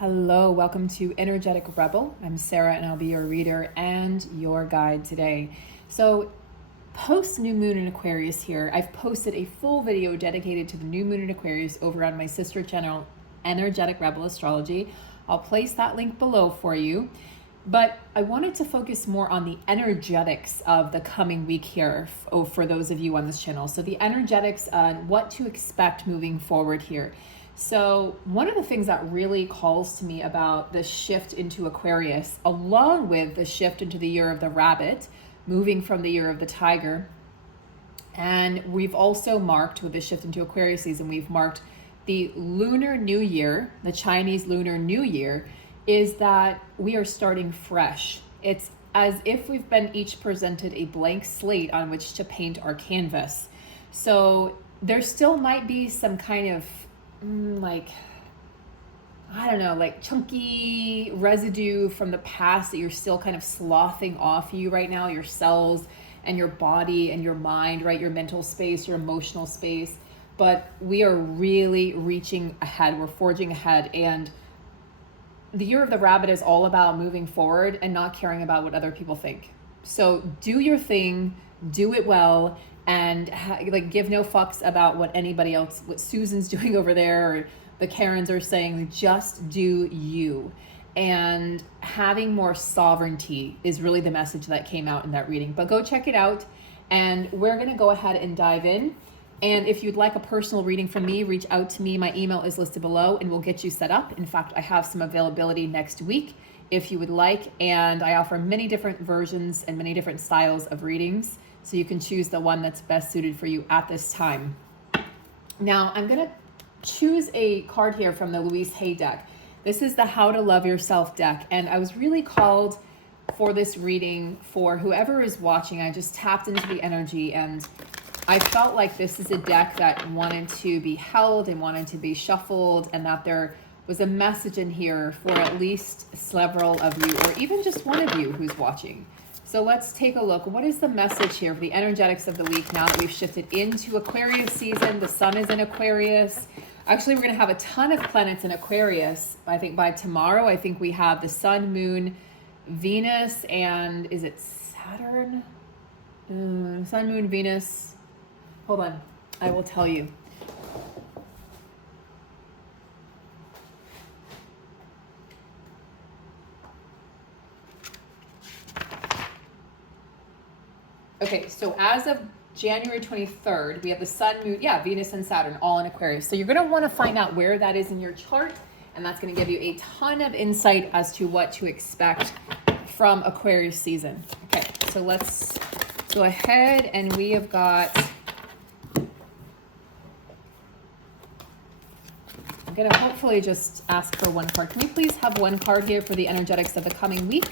Hello, welcome to Energetic Rebel. I'm Sarah and I'll be your reader and your guide today. So, post new moon in Aquarius here, I've posted a full video dedicated to the new moon in Aquarius over on my sister channel, Energetic Rebel Astrology. I'll place that link below for you. But I wanted to focus more on the energetics of the coming week here for those of you on this channel. So the energetics on what to expect moving forward here. So one of the things that really calls to me about the shift into Aquarius, along with the shift into the year of the rabbit, moving from the year of the tiger, and we've also marked with the shift into Aquarius season, we've marked the Lunar New Year, the Chinese Lunar New Year, is that we are starting fresh. It's as if we've been each presented a blank slate on which to paint our canvas. So there still might be some kind of chunky residue from the past that you're still kind of sloughing off you right now, your cells and your body and your mind, right? Your mental space, your emotional space. But we are really reaching ahead. We're forging ahead. And the year of the rabbit is all about moving forward and not caring about what other people think. So do your thing, do it well, and give no fucks about what anybody else, what Susan's doing over there, or the Karens are saying. Just do you. And having more sovereignty is really the message that came out in that reading. But go check it out, and we're going to go ahead and dive in. And if you'd like a personal reading from me, reach out to me. My email is listed below and we'll get you set up. In fact, I have some availability next week if you would like. And I offer many different versions and many different styles of readings, so you can choose the one that's best suited for you at this time. Now, I'm going to choose a card here from the Louise Hay deck. This is the How to Love Yourself deck. And I was really called for this reading for whoever is watching. I just tapped into the energy, and I felt like this is a deck that wanted to be held and wanted to be shuffled, and that there was a message in here for at least several of you, or even just one of you who's watching. So let's take a look. What is the message here for the energetics of the week now that we've shifted into Aquarius season? The sun is in Aquarius. Actually, we're going to have a ton of planets in Aquarius. I think by tomorrow, I think we have the sun, moon, Venus, and is it Saturn? Sun, moon, Venus. Hold on, I will tell you. Okay, so as of January 23rd, we have the sun, moon, Venus and Saturn all in Aquarius. So you're going to want to find out where that is in your chart, and that's going to give you a ton of insight as to what to expect from Aquarius season. Okay, so let's go ahead, and we have got, I'm going to hopefully just ask for one card. Can we please have one card here for the energetics of the coming week?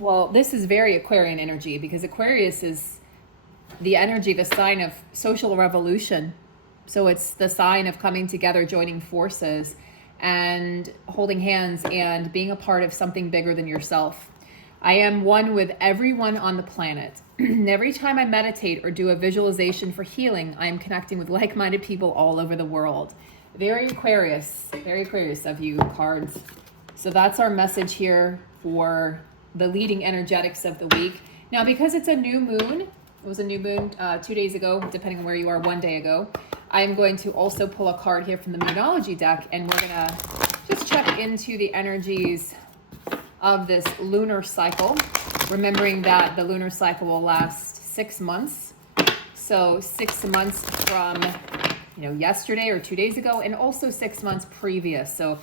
Well, this is very Aquarian energy, because Aquarius is the energy, the sign of social revolution. So it's the sign of coming together, joining forces, and holding hands and being a part of something bigger than yourself. I am one with everyone on the planet. Every time I meditate or do a visualization for healing, I am connecting with like-minded people all over the world. Very Aquarius of you cards. So that's our message here for the leading energetics of the week. Now, because it's a new moon, it was a new moon 2 days ago, depending on where you are, 1 day ago, I'm going to also pull a card here from the Moonology deck, and we're gonna just check into the energies of this lunar cycle, remembering that the lunar cycle will last 6 months. So 6 months from, yesterday or 2 days ago, and also 6 months previous. So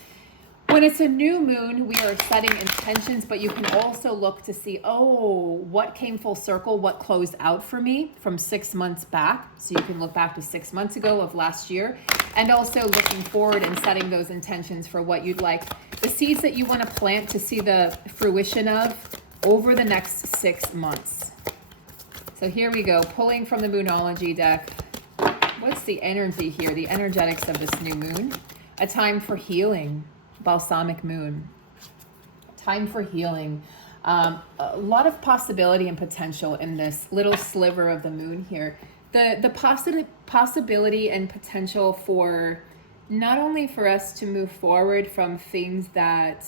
when it's a new moon, we are setting intentions, but you can also look to see, what came full circle, what closed out for me from 6 months back. So you can look back to 6 months ago of last year, and also looking forward and setting those intentions for what you'd like, the seeds that you want to plant to see the fruition of over the next 6 months. So here we go, pulling from the Moonology deck. What's the energy here, the energetics of this new moon? A time for healing. Balsamic moon. Time for healing. A lot of possibility and potential in this little sliver of the moon here. The possibility and potential for not only for us to move forward from things that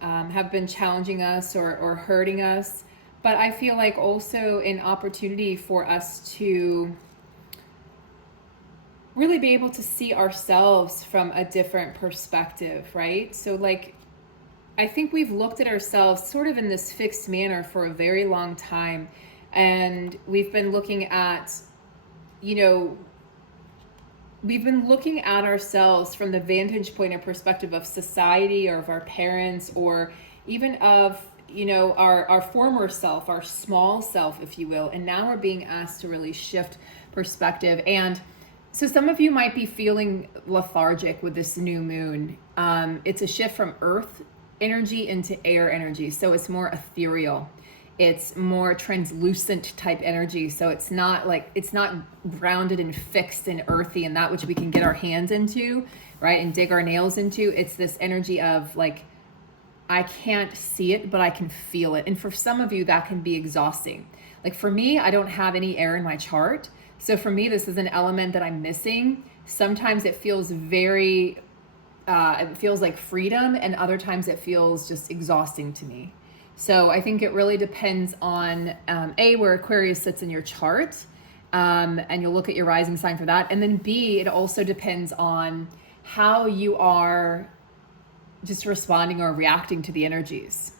have been challenging us or hurting us, but I feel like also an opportunity for us to really be able to see ourselves from a different perspective, right? So like, I think we've looked at ourselves sort of in this fixed manner for a very long time. And we've been looking at, we've been looking at ourselves from the vantage point or perspective of society or of our parents or even of, our former self, our small self, if you will. And now we're being asked to really shift perspective. And so some of you might be feeling lethargic with this new moon. It's a shift from earth energy into air energy. So it's more ethereal. It's more translucent type energy. So it's not grounded and fixed and earthy and that which we can get our hands into, right? And dig our nails into. It's this energy of like, I can't see it, but I can feel it. And for some of you, that can be exhausting. Like for me, I don't have any air in my chart. So for me, this is an element that I'm missing. Sometimes it feels it feels like freedom, and other times it feels just exhausting to me. So I think it really depends on where Aquarius sits in your chart, and you'll look at your rising sign for that. And then B, it also depends on how you are just responding or reacting to the energies.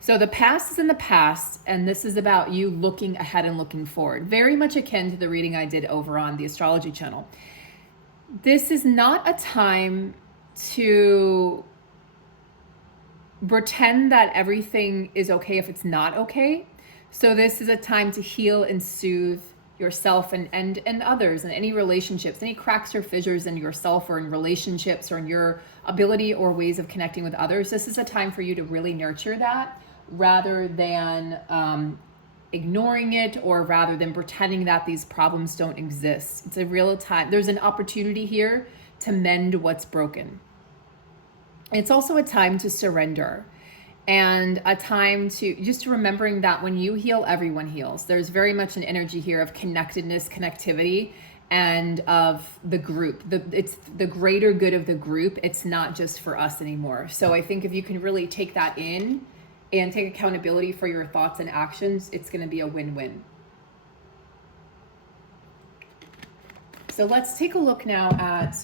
So the past is in the past, and this is about you looking ahead and looking forward. Very much akin to the reading I did over on the astrology channel. This is not a time to pretend that everything is okay if it's not okay. So this is a time to heal and soothe yourself and others, and any relationships, any cracks or fissures in yourself or in relationships or in your ability or ways of connecting with others. This is a time for you to really nurture that, rather than ignoring it, or rather than pretending that these problems don't exist. It's a real time. There's an opportunity here to mend what's broken. It's also a time to surrender, and a time to just remembering that when you heal, everyone heals. There's very much an energy here of connectedness, connectivity, and of the group. It's the greater good of the group. It's not just for us anymore. So I think if you can really take that in and take accountability for your thoughts and actions, it's going to be a win-win. So let's take a look now at,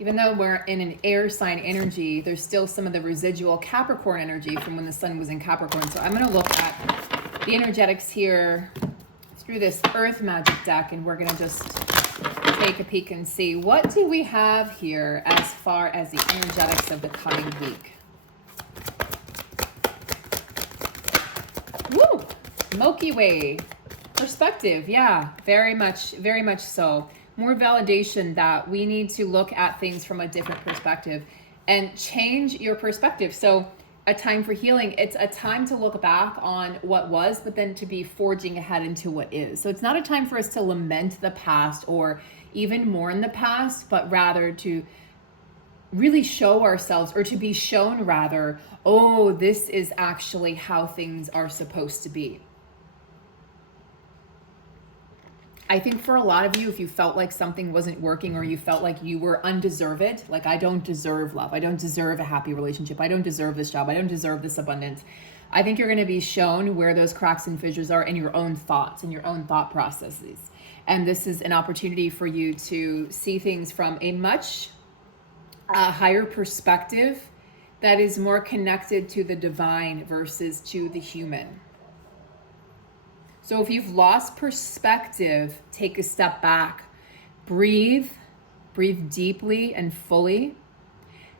even though we're in an air sign energy, there's still some of the residual Capricorn energy from when the sun was in Capricorn. So I'm going to look at the energetics here through this Earth Magic deck, and we're going to just take a peek and see what do we have here as far as the energetics of the coming week. Woo! Milky Way perspective. Yeah, very much so. More validation that we need to look at things from a different perspective and change your perspective. So a time for healing. It's a time to look back on what was, but then to be forging ahead into what is. So it's not a time for us to lament the past or even mourn the past, but rather to really show ourselves, or to be shown rather, oh, this is actually how things are supposed to be. I think for a lot of you, if you felt like something wasn't working, or you felt like you were undeserved, like I don't deserve love, I don't deserve a happy relationship, I don't deserve this job, I don't deserve this abundance, I think you're going to be shown where those cracks and fissures are in your own thoughts and your own thought processes. And this is an opportunity for you to see things from a much higher perspective that is more connected to the divine versus to the human. So if you've lost perspective, take a step back, breathe deeply and fully,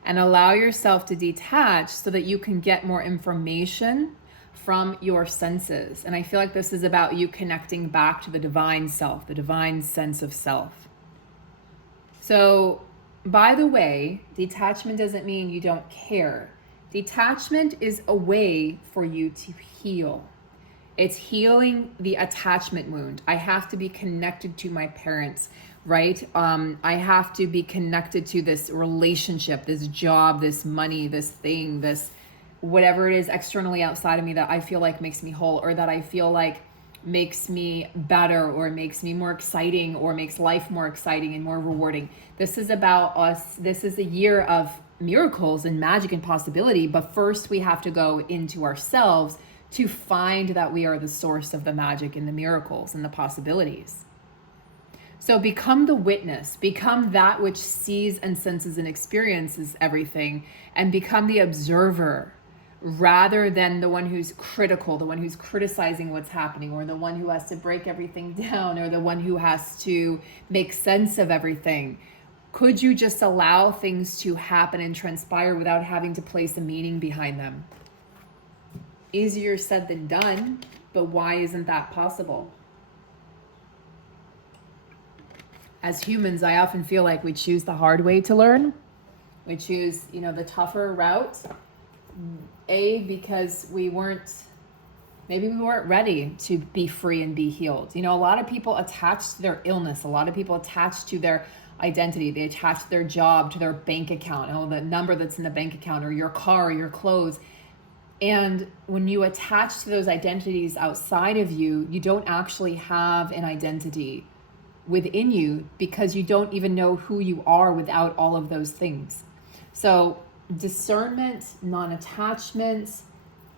and allow yourself to detach so that you can get more information from your senses. And I feel like this is about you connecting back to the divine self, the divine sense of self. So, by the way, detachment doesn't mean you don't care. Detachment is a way for you to heal. It's healing the attachment wound. I have to be connected to my parents, right? I have to be connected to this relationship, this job, this money, this thing, this whatever it is externally outside of me that I feel like makes me whole, or that I feel like makes me better, or makes me more exciting, or makes life more exciting and more rewarding. This is about us. This is a year of miracles and magic and possibility. But first we have to go into ourselves to find that we are the source of the magic and the miracles and the possibilities. So become the witness, become that which sees and senses and experiences everything, and become the observer rather than the one who's critical, the one who's criticizing what's happening, or the one who has to break everything down, or the one who has to make sense of everything. Could you just allow things to happen and transpire without having to place a meaning behind them? Easier said than done, but why isn't that possible? As humans, I often feel like we choose the hard way to learn. We choose, the tougher route. Because maybe we weren't ready to be free and be healed. A lot of people attach to their illness. A lot of people attach to their identity. They attach to their job, to their bank account, the number that's in the bank account, or your car, or your clothes. And when you attach to those identities outside of you, you don't actually have an identity within you, because you don't even know who you are without all of those things. So discernment, non-attachment,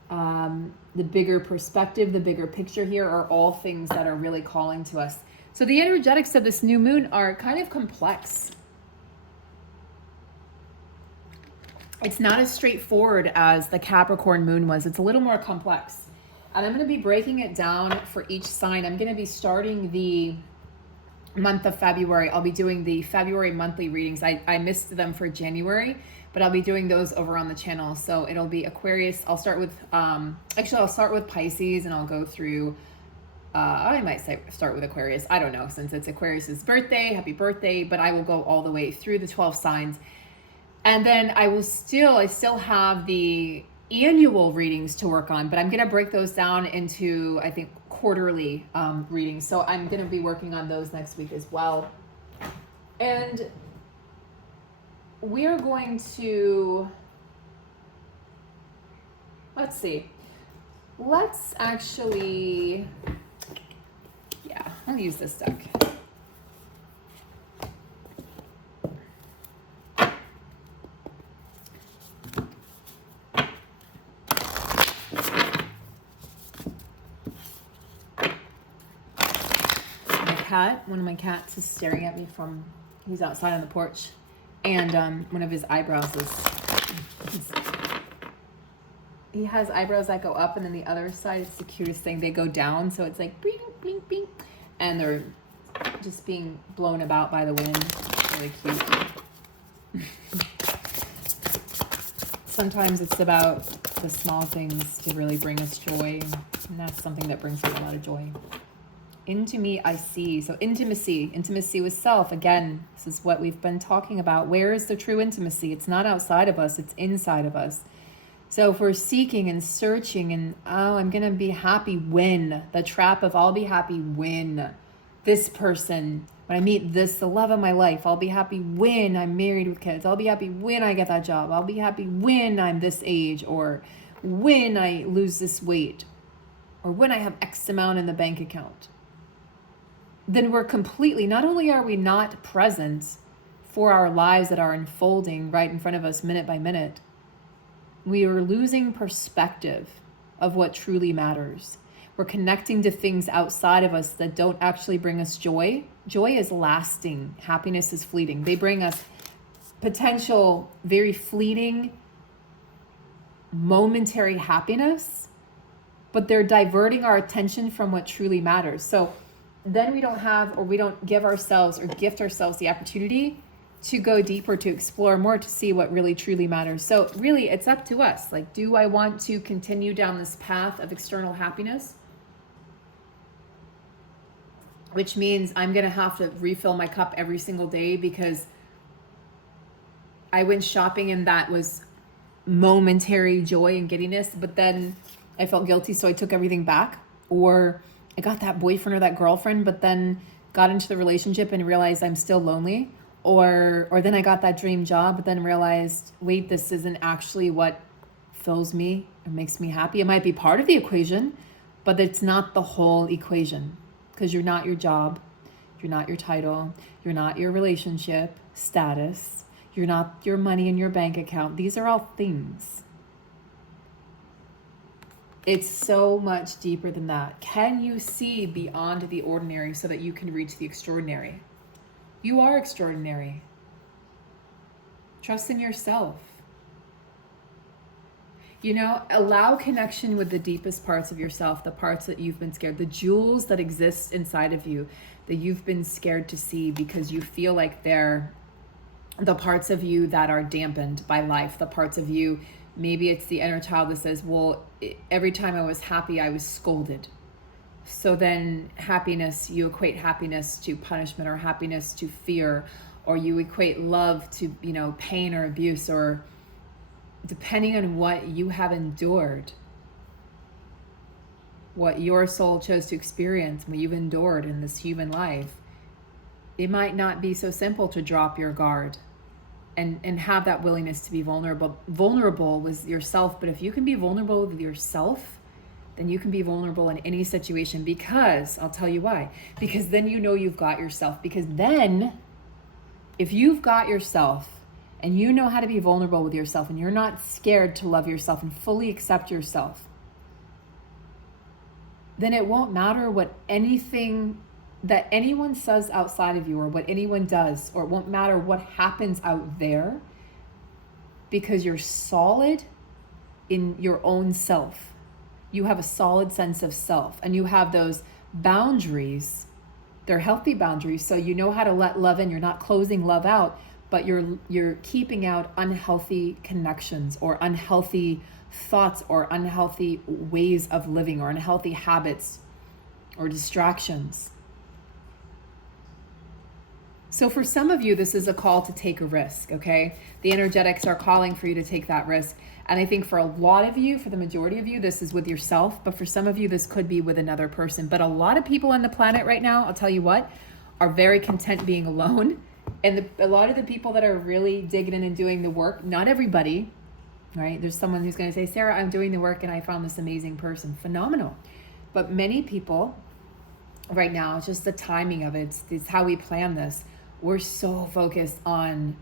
the bigger perspective, the bigger picture here are all things that are really calling to us. So the energetics of this new moon are kind of complex. It's not as straightforward as the Capricorn moon was. It's a little more complex. And I'm going to be breaking it down for each sign. I'm going to be starting the month of February. I'll be doing the February monthly readings. I missed them for January, but I'll be doing those over on the channel. So it'll be Aquarius. I'll start with, I'll start with Pisces, and I'll go through, I might start with Aquarius. I don't know, since it's Aquarius's birthday, happy birthday, but I will go all the way through the 12 signs. And then I still have the annual readings to work on, but I'm going to break those down into, I think, quarterly readings. So I'm going to be working on those next week as well. And we are going to, let's actually, I'll use this deck. One of my cats is staring at me he's outside on the porch, and one of his eyebrows he has eyebrows that go up, and then the other side, it's the cutest thing, they go down, so it's like bing, bing, bing, and they're just being blown about by the wind. It's really cute. Sometimes it's about the small things to really bring us joy, and that's something that brings me a lot of joy. Into me I see. So intimacy with self. Again, this is what we've been talking about. Where is the true intimacy? It's not outside of us, it's inside of us. So if we're seeking and searching and, I'm going to be happy when, the trap of I'll be happy when this person, when I meet the love of my life, I'll be happy when I'm married with kids. I'll be happy when I get that job. I'll be happy when I'm this age, or when I lose this weight, or when I have X amount in the bank account. Then we're completely, not only are we not present for our lives that are unfolding right in front of us minute by minute, we are losing perspective of what truly matters. We're connecting to things outside of us that don't actually bring us joy. Joy is lasting. Happiness is fleeting. They bring us potential, very fleeting, momentary happiness, but they're diverting our attention from what truly matters. So then we don't give ourselves or gift ourselves the opportunity to go deeper, to explore more, to see what really truly matters. So really, it's up to us. Like, do I want to continue down this path of external happiness? Which means I'm going to have to refill my cup every single day because I went shopping and that was momentary joy and giddiness, but then I felt guilty, so I took everything back. Or I got that boyfriend or that girlfriend, but then got into the relationship and realized I'm still lonely. Or then I got that dream job, but then realized, wait, this isn't actually what fulfills me or makes me happy. It might be part of the equation, but it's not the whole equation, because you're not your job, you're not your title, you're not your relationship status, you're not your money in your bank account. These are all things. It's so much deeper than that. Can you see beyond the ordinary so that you can reach the extraordinary? You are extraordinary. Trust in yourself. You know, allow connection with the deepest parts of yourself, the parts that you've been scared, the jewels that exist inside of you that you've been scared to see because you feel like they're the parts of you that are dampened by life, the parts of you, maybe it's the inner child that says, well, every time I was happy, I was scolded. So then happiness, you equate happiness to punishment, or happiness to fear, or you equate love to, you know, pain or abuse, or depending on what you have endured, what your soul chose to experience, what you've endured in this human life, it might not be so simple to drop your guard and have that willingness to be vulnerable with yourself. But if you can be vulnerable with yourself, then you can be vulnerable in any situation, because I'll tell you why. Because then you know you've got yourself. Because then if you've got yourself and you know how to be vulnerable with yourself, and you're not scared to love yourself and fully accept yourself, then it won't matter what anything that anyone says outside of you, or what anyone does, or it won't matter what happens out there, because you're solid in your own self. You have a solid sense of self, and you have those boundaries. They're healthy boundaries, so you know how to let love in. You're not closing love out, but you're keeping out unhealthy connections, or unhealthy thoughts, or unhealthy ways of living, or unhealthy habits or distractions. So for some of you, this is a call to take a risk, okay? The energetics are calling for you to take that risk. And I think for a lot of you, for the majority of you, this is with yourself. But for some of you, this could be with another person. But a lot of people on the planet right now, I'll tell you what, are very content being alone. And a lot of the people that are really digging in and doing the work, not everybody, right? There's someone who's going to say, Sarah, I'm doing the work and I found this amazing person. Phenomenal. But many people right now, just the timing of it, it's how we plan this. We're so focused on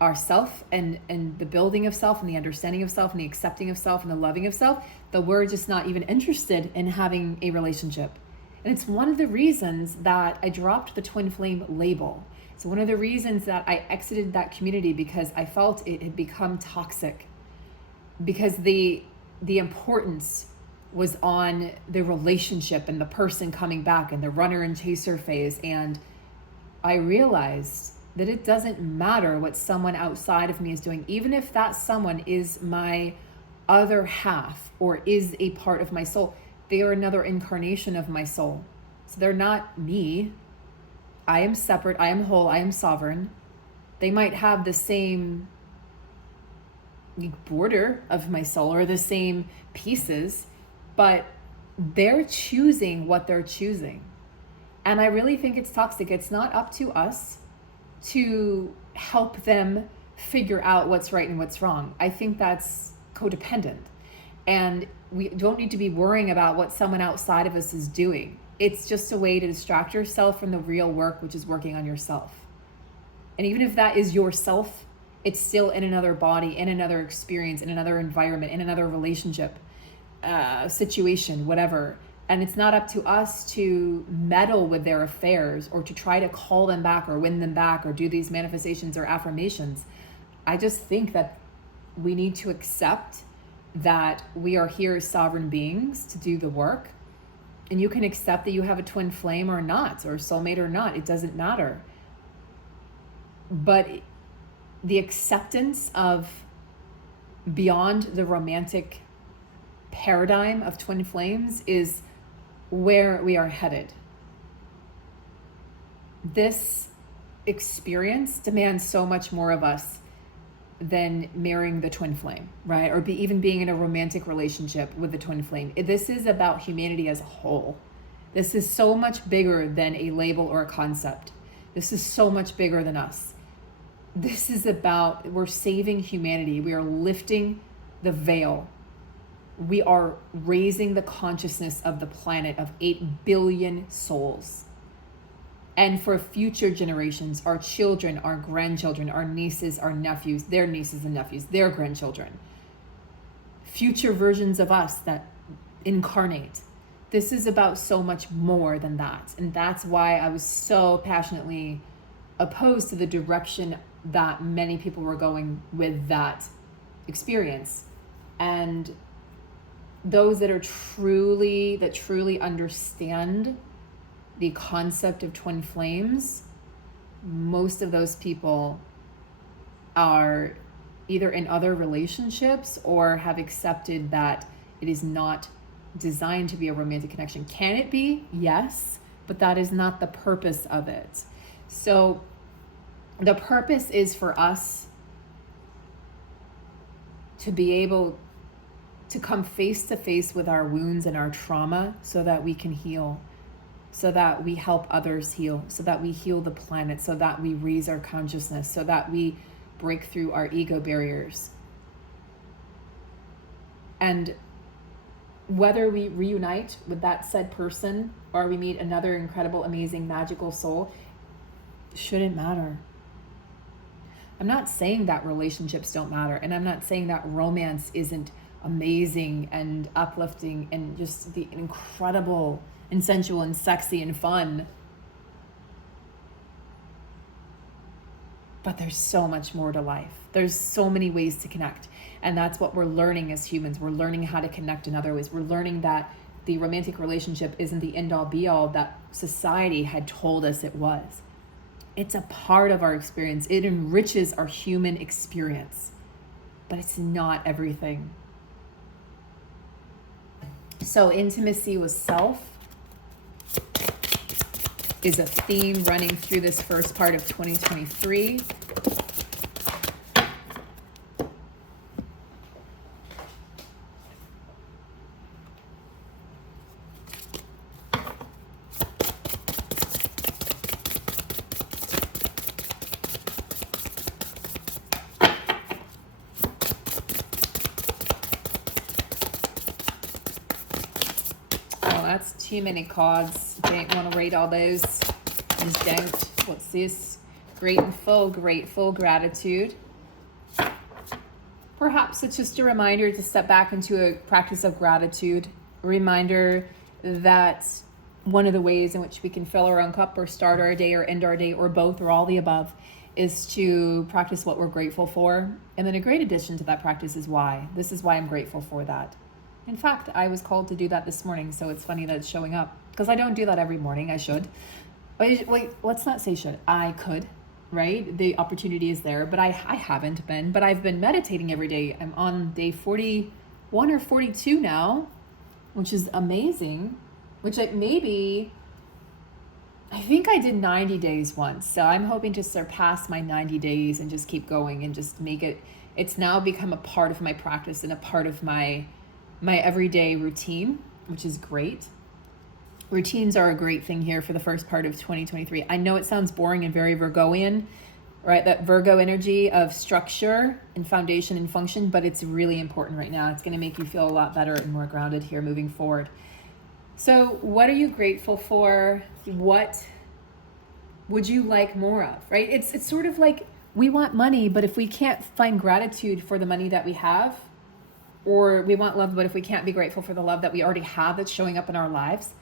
ourself and the building of self, and the understanding of self, and the accepting of self, and the loving of self, that we're just not even interested in having a relationship. And it's one of the reasons that I dropped the twin flame label. It's one of the reasons that I exited that community, because I felt it had become toxic, because the importance was on the relationship and the person coming back, and the runner and chaser phase. And I realized that it doesn't matter what someone outside of me is doing, even if that someone is my other half or is a part of my soul. They are another incarnation of my soul. So they're not me. I am separate. I am whole. I am sovereign. They might have the same border of my soul, or the same pieces, but they're choosing what they're choosing. And I really think it's toxic. It's not up to us to help them figure out what's right and what's wrong. I think that's codependent. And we don't need to be worrying about what someone outside of us is doing. It's just a way to distract yourself from the real work, which is working on yourself. And even if that is yourself, it's still in another body, in another experience, in another environment, in another relationship, situation, whatever. And it's not up to us to meddle with their affairs, or to try to call them back or win them back, or do these manifestations or affirmations. I just think that we need to accept that we are here as sovereign beings to do the work. And you can accept that you have a twin flame or not, or a soulmate or not. It doesn't matter. But the acceptance of beyond the romantic paradigm of twin flames is where we are headed. This experience demands so much more of us than marrying the twin flame, right? Or even being in a romantic relationship with the twin flame. This is about humanity as a whole. This is so much bigger than a label or a concept. This is so much bigger than us. This is about, we're saving humanity. We are lifting the veil we are raising the consciousness of the planet of 8 billion souls. And for future generations, our children, our grandchildren, our nieces, our nephews, their nieces and nephews, their grandchildren, future versions of us that incarnate. This is about so much more than that. And that's why I was so passionately opposed to the direction that many people were going with that experience. And those that truly understand the concept of twin flames, most of those people are either in other relationships or have accepted that it is not designed to be a romantic connection. Can it be? Yes, but that is not the purpose of it. So the purpose is for us to be able to come face to face with our wounds and our trauma so that we can heal, so that we help others heal, so that we heal the planet, so that we raise our consciousness, so that we break through our ego barriers. And whether we reunite with that said person or we meet another incredible, amazing, magical soul, shouldn't matter. I'm not saying that relationships don't matter, and I'm not saying that romance isn't amazing and uplifting and just the incredible and sensual and sexy and fun. But there's so much more to life. There's so many ways to connect. And that's what we're learning as humans. We're learning how to connect in other ways. We're learning that the romantic relationship isn't the end all be all that society had told us it was. It's a part of our experience. It enriches our human experience, but it's not everything. So intimacy with self is a theme running through this first part of 2023. That's too many cards. Don't want to read all those. Just don't. What's this? Grateful gratitude. Perhaps it's just a reminder to step back into a practice of gratitude. A reminder that one of the ways in which we can fill our own cup or start our day or end our day or both or all the above is to practice what we're grateful for. And then a great addition to that practice is why. This is why I'm grateful for that. In fact, I was called to do that this morning, so it's funny that it's showing up. Because I don't do that every morning. I should. Wait, let's not say should. I could, right? The opportunity is there, but I haven't been. But I've been meditating every day. I'm on day 41 or 42 now, which is amazing. Which I think I did 90 days once. So I'm hoping to surpass my 90 days and just keep going and just make it. It's now become a part of my practice and a part of my everyday routine, which is great. Routines are a great thing here for the first part of 2023. I know it sounds boring and very Virgoian, right? That Virgo energy of structure and foundation and function, but it's really important right now. It's going to make you feel a lot better and more grounded here moving forward. So what are you grateful for? What would you like more of, right? It's sort of like we want money, but if we can't find gratitude for the money that we have, or we want love, but if we can't be grateful for the love that we already have that's showing up in our lives,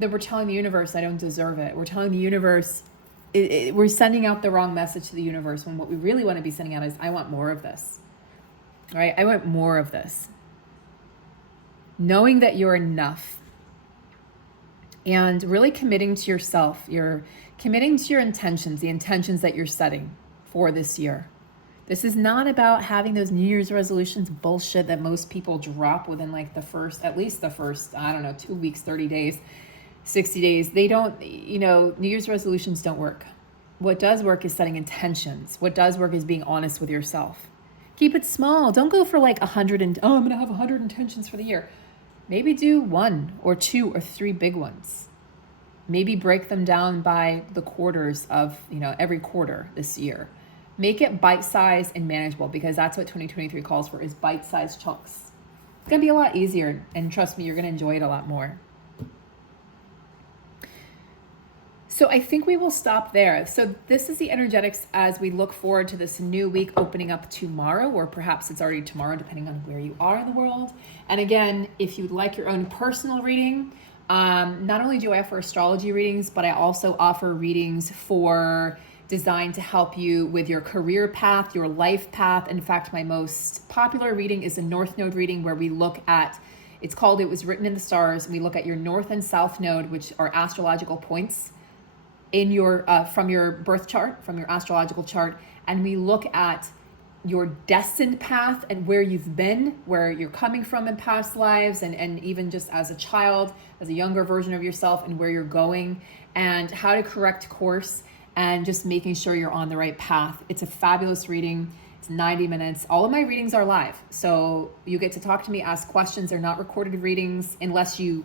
then we're telling the universe I don't deserve it. We're telling the universe, we're sending out the wrong message to the universe when what we really want to be sending out is, I want more of this, right? I want more of this. Knowing that you're enough and really committing to yourself. You're committing to your intentions, the intentions that you're setting for this year. This is not about having those New Year's resolutions bullshit that most people drop within like at least the first, I don't know, 2 weeks, 30 days, 60 days. They don't, New Year's resolutions don't work. What does work is setting intentions. What does work is being honest with yourself. Keep it small. Don't go for like I'm going to have 100 intentions for the year. Maybe do 1 or 2 or 3 big ones. Maybe break them down by the quarters of, every quarter this year. Make it bite-sized and manageable, because that's what 2023 calls for, is bite-sized chunks. It's going to be a lot easier, and trust me, you're going to enjoy it a lot more. So I think we will stop there. So this is the energetics as we look forward to this new week opening up tomorrow, or perhaps it's already tomorrow, depending on where you are in the world. And again, if you'd like your own personal reading, not only do I offer astrology readings, but I also offer readings designed to help you with your career path, your life path. In fact, my most popular reading is a North Node reading, where we look at, it's called It Was Written in the Stars, and we look at your North and South Node, which are astrological points in your from your birth chart, from your astrological chart, and we look at your destined path and where you've been, where you're coming from in past lives, and even just as a child, as a younger version of yourself, and where you're going, and how to correct course, and just making sure you're on the right path. It's a fabulous reading. It's 90 minutes. All of my readings are live, so you get to talk to me, ask questions. They're not recorded readings unless you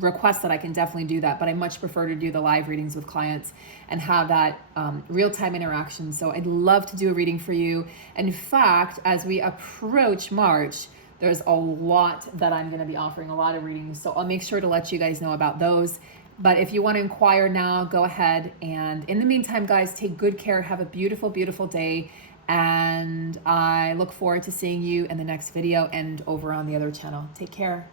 request that. I can definitely do that, but I much prefer to do the live readings with clients and have that real-time interaction. So I'd love to do a reading for you. In fact, as we approach March, there's a lot that I'm going to be offering, a lot of readings. So I'll make sure to let you guys know about those. But if you want to inquire now, go ahead. And in the meantime, guys, take good care. Have a beautiful, beautiful day. And I look forward to seeing you in the next video and over on the other channel. Take care.